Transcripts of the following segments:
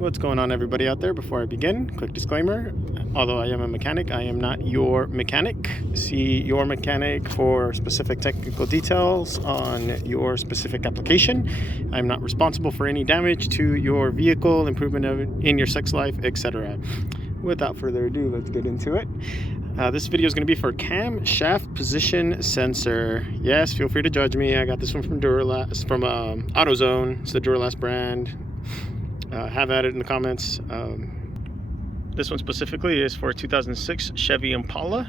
What's going on, everybody out there? Before I begin, quick disclaimer: although I am a mechanic, I am not your mechanic. See your mechanic for specific technical details on your specific application. I'm not responsible for any damage to your vehicle, improvement in your sex life, etc. Without further ado, let's get into it. This video is going to be for camshaft position sensor. Yes, feel free to judge me. I got this one from AutoZone. It's the Duralast brand. Have at it in the comments. This one specifically is for a 2006 Chevy Impala.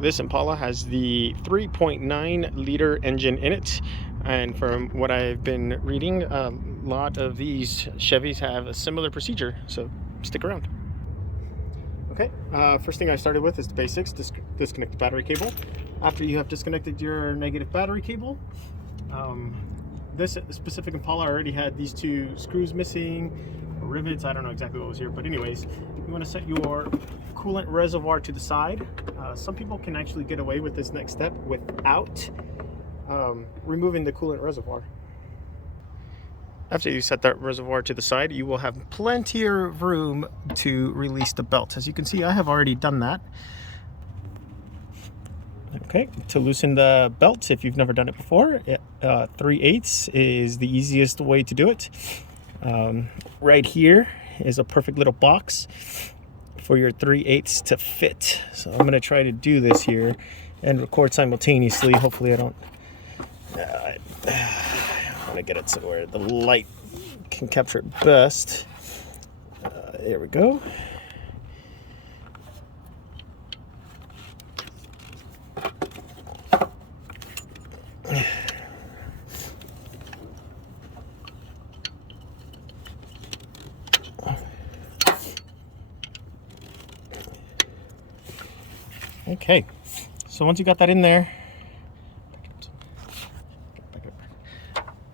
This Impala has the 3.9 liter engine in it, and from what I've been reading, a lot of these Chevys have a similar procedure, so stick around. Okay, first thing I started with is the basics. Disconnect the battery cable. After you have disconnected your negative battery cable, this specific Impala already had these two screws missing, or rivets. I don't know exactly what was here, but anyways, you want to set your coolant reservoir to the side. Some people can actually get away with this next step without removing the coolant reservoir. After you set that reservoir to the side, you will have plenty of room to release the belt. As you can see, I have already done that. Okay, to loosen the belt, if you've never done it before, 3/8 is the easiest way to do it. Right here is a perfect little box for your 3/8 to fit. So I'm going to try to do this here and record simultaneously. Hopefully I don't I want to get it to where the light can capture it best. There we go. Okay, so once you got that in there,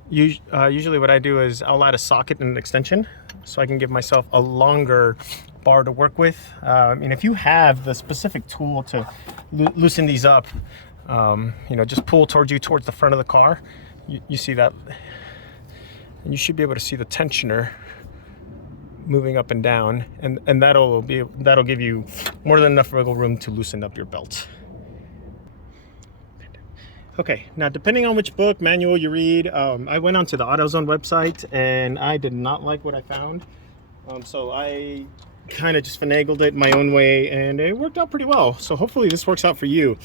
usually what I do is I'll add a socket and an extension so I can give myself a longer bar to work with. And if you have the specific tool to loosen these up, just pull towards the front of the car. You see that, and you should be able to see the tensioner moving up and down, and that'll give you more than enough wiggle room to loosen up your belt. Okay, now depending on which book manual you read, I went onto the AutoZone website and I did not like what I found, so I kind of just finagled it my own way, and it worked out pretty well. So hopefully this works out for you.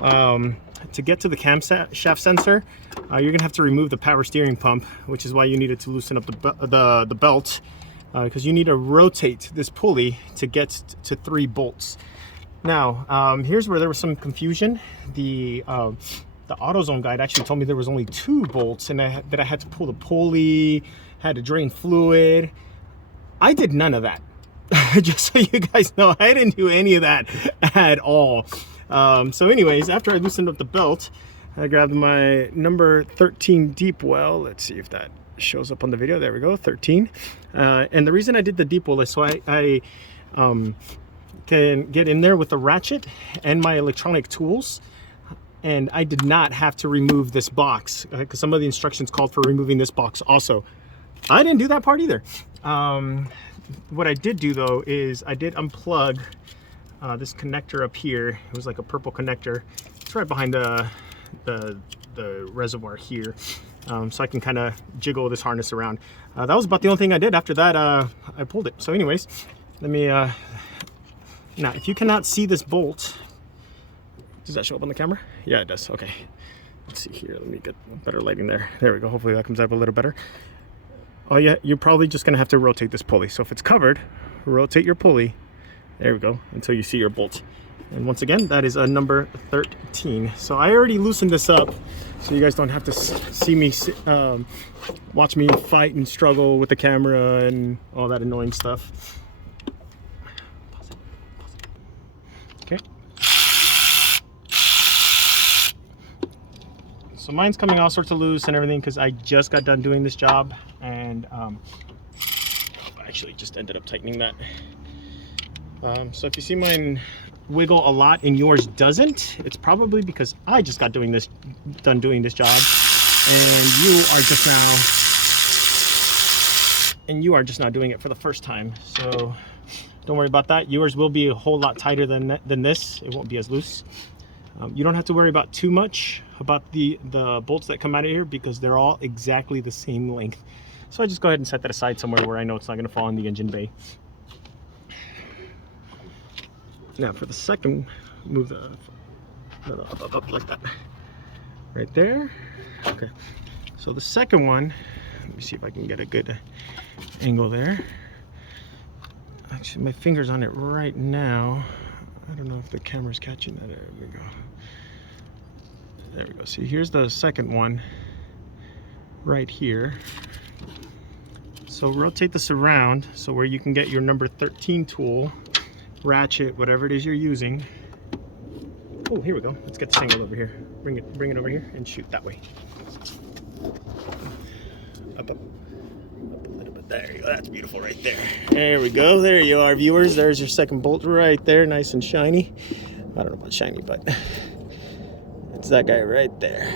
To get to the camshaft sensor, you're gonna have to remove the power steering pump, which is why you needed to loosen up the belt, because you need to rotate this pulley to get to 3 bolts. Now, here's where there was some confusion. The AutoZone guide actually told me there was only 2 bolts, and that I had to pull the pulley, had to drain fluid. I did none of that. Just so you guys know, I didn't do any of that at all. So anyways, after I loosened up the belt, I grabbed my number 13 deep well. Let's see if that shows up on the video. There we go, 13. And the reason I did the deep well is so I can get in there with the ratchet and my electronic tools, and I did not have to remove this box, because some of the instructions called for removing this box also. I didn't do that part either. What I did do though is I did unplug this connector up here. It was like a purple connector. It's right behind the reservoir here, so I can kind of jiggle this harness around. That was about the only thing I did. After that, I pulled it. So anyways, let me now if you cannot see this bolt, does that show up on the camera? Yeah, it does. Okay, let's see here. Let me get better lighting there. There we go. Hopefully that comes out a little better. Oh yeah, you're probably just gonna have to rotate this pulley. So if it's covered, rotate your pulley. There we go, until you see your bolt. And once again, that is a number 13. So I already loosened this up, so you guys don't have to see me watch me fight and struggle with the camera and all that annoying stuff. Okay. So mine's coming all sorts of loose and everything because I just got done doing this job, and I actually just ended up tightening that. So if you see mine wiggle a lot and yours doesn't, it's probably because I just got done doing this job, and you are just now and you are just not doing it for the first time. So don't worry about that. Yours will be a whole lot tighter than this. It won't be as loose. You don't have to worry about too much about the bolts that come out of here because they're all exactly the same length. So I just go ahead and set that aside somewhere where I know it's not going to fall in the engine bay. Now for the second, move the up like that, right there. Okay, so the second one, let me see if I can get a good angle there. Actually, my finger's on it right now. I don't know if the camera's catching that. There we go. There we go. See, here's the second one right here. So rotate this around so where you can get your number 13 tool, ratchet, whatever it is you're using. Oh, here we go. Let's get this angle over here. Bring it over here and shoot that way. Up a little bit. There you go. That's beautiful right there. There we go. There you are, viewers. There's your second bolt right there, nice and shiny. I don't know about shiny, but it's that guy right there.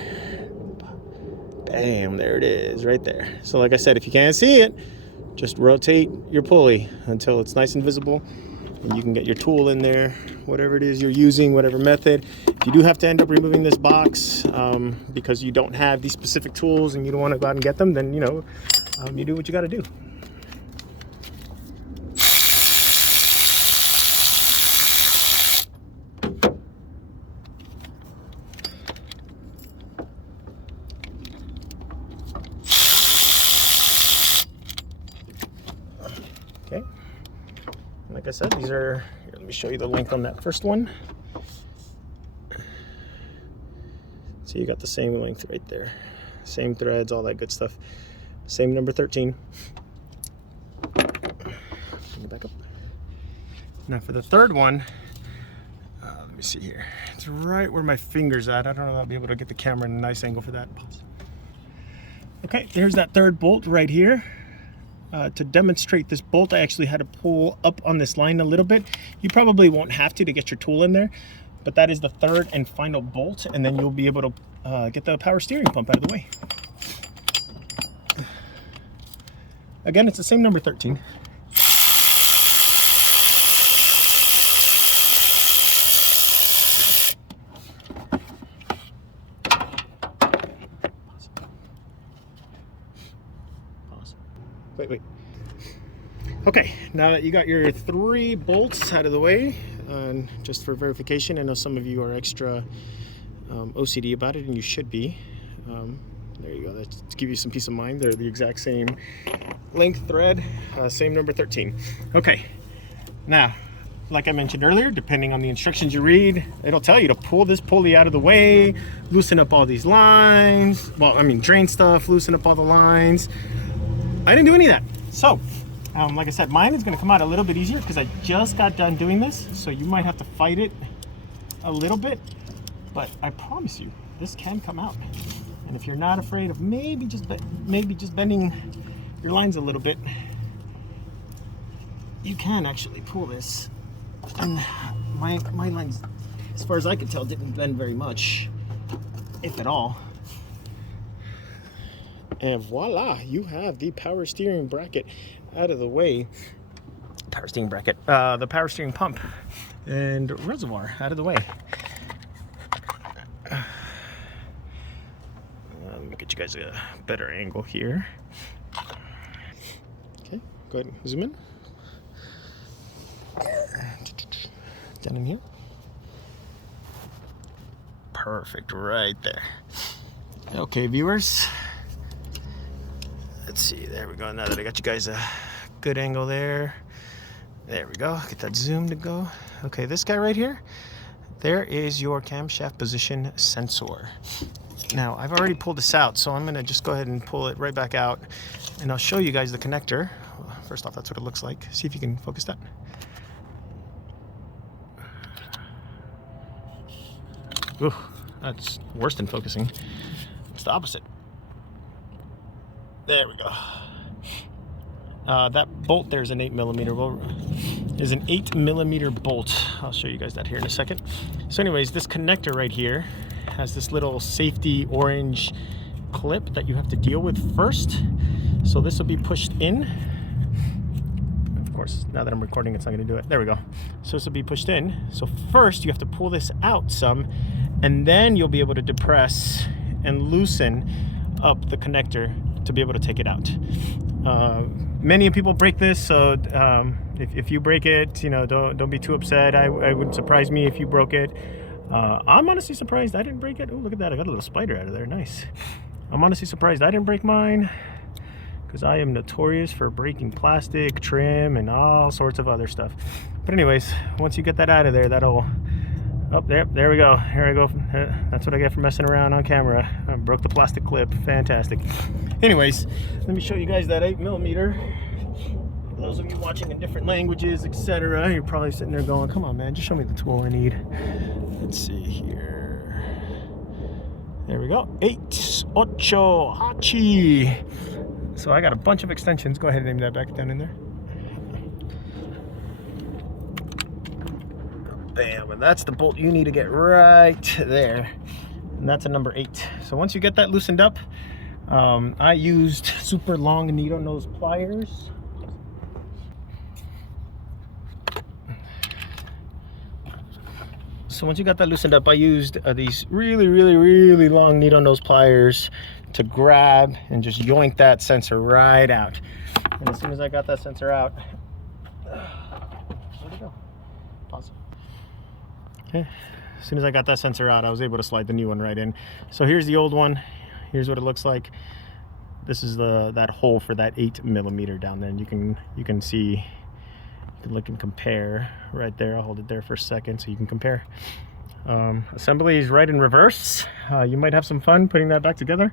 Bam, there it is, right there. So like I said, if you can't see it, just rotate your pulley until it's nice and visible, and you can get your tool in there, whatever it is you're using, whatever method. If you do have to end up removing this box because you don't have these specific tools and you don't want to go out and get them, then you know, you do what you got to do. Okay, like I said, these are, here, let me show you the length on that first one. So you got the same length right there, same threads, all that good stuff, same number 13. Bring it back up. Now for the third one, let me see here, it's right where my finger's at. I don't know if I'll be able to get the camera in a nice angle for that. Okay, there's that third bolt right here. To demonstrate this bolt, I actually had to pull up on this line a little bit. You probably won't have to get your tool in there, but that is the third and final bolt, and then you'll be able to get the power steering pump out of the way. Again, it's the same number 13. Wait. Okay, now that you got your 3 bolts out of the way, just for verification, I know some of you are extra OCD about it, and you should be. There you go. That's to give you some peace of mind. They're the exact same length thread, same number 13. Okay, now, like I mentioned earlier, depending on the instructions you read, it'll tell you to pull this pulley out of the way, loosen up all these lines. Well, I mean, drain stuff, loosen up all the lines. I didn't do any of that. So, like I said, mine is gonna come out a little bit easier because I just got done doing this. So you might have to fight it a little bit, but I promise you, this can come out. And if you're not afraid of maybe just bending your lines a little bit, you can actually pull this. And my lines, as far as I could tell, didn't bend very much, if at all. And voila, you have the power steering bracket out of the way. Power steering bracket, the power steering pump and reservoir out of the way. Let me get you guys a better angle here. Okay, go ahead and zoom in. Down in here. Perfect, right there. Okay, viewers. Let's see, there we go. Now that I got you guys a good angle there. There we go, get that zoom to go. Okay, this guy right here, there is your camshaft position sensor. Now, I've already pulled this out, so I'm gonna just go ahead and pull it right back out, and I'll show you guys the connector. First off, that's what it looks like. See if you can focus that. Ooh, that's worse than focusing. It's the opposite. There we go. That bolt there is an 8mm. Is an 8mm bolt. I'll show you guys that here in a second. So anyways, this connector right here has this little safety orange clip that you have to deal with first. So this will be pushed in course, now that I'm recording, it's not going to do it. There we go. So this will be pushed in. So first you have to pull this out some, and then you'll be able to depress and loosen up the connector to be able to take it out. Many people break this, so if you break it, you know, don't be too upset. I wouldn't surprise me if you broke it. I'm honestly surprised I didn't break it. Oh, look at that, I got a little spider out of there. Nice. I'm honestly surprised I didn't break mine, because I am notorious for breaking plastic, trim, and all sorts of other stuff. But anyways, once you get that out of there, that'll... Oh, there we go. Here I go. That's what I get for messing around on camera. I broke the plastic clip. Fantastic. Anyways, let me show you guys that 8mm. For those of you watching in different languages, etc., you're probably sitting there going, come on, man, just show me the tool I need. Let's see here. There we go. 8 So I got a bunch of extensions. Go ahead and name that back down in there. Bam, and that's the bolt you need to get right there. And that's a number 8. So once you get that loosened up, I used super long needle nose pliers. So once you got that loosened up, I used these really long needle nose pliers to grab and just yoink that sensor right out. And as soon as I got that sensor out, where'd it go? Pause. Okay. As soon as I got that sensor out, I was able to slide the new one right in. So here's the old one. Here's what it looks like. This is that hole for that 8mm down there, and you can see, you can look and compare right there. I'll hold it there for a second so you can compare. Assembly is right in reverse. You might have some fun putting that back together,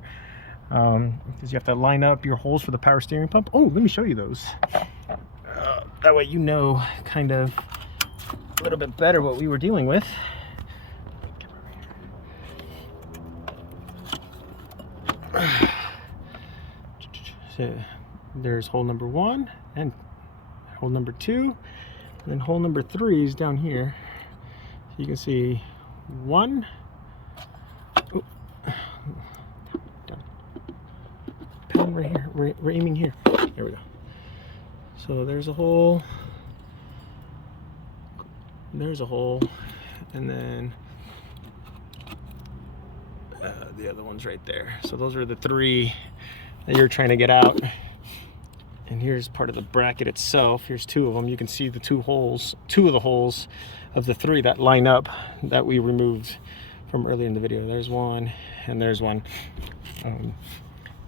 because you have to line up your holes for the power steering pump. Oh, let me show you those. That way you know kind of a little bit better what we were dealing with. So there's hole number 1 and hole number 2, and then hole number 3 is down here. So you can see 1. Oh, down. Pen right here. We're aiming here. There we go. So there's a hole. There's a hole, and then the other one's right there. So those are the 3 that you're trying to get out. And here's part of the bracket itself. Here's 2 of them. You can see the 2 holes, 2 of the holes of the 3 that line up that we removed from earlier in the video. There's 1 and there's 1.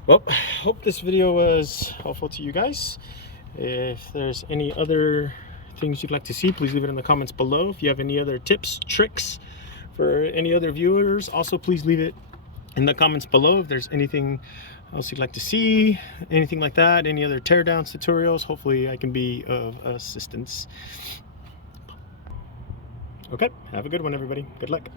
Well, hope this video was helpful to you guys. If there's any other things you'd like to see, please leave it in the comments below. If you have any other tips, tricks for any other viewers, also please leave it in the comments below. If there's anything else you'd like to see, anything like that, any other teardowns tutorials, hopefully I can be of assistance. Okay, have a good one, everybody. Good luck.